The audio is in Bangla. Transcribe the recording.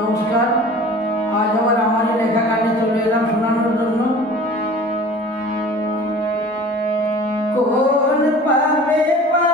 নমস্কার। আজ আবার আমারই লেখা গানে চলে এলাম শোনানোর জন্য। কোন পাবে পাপি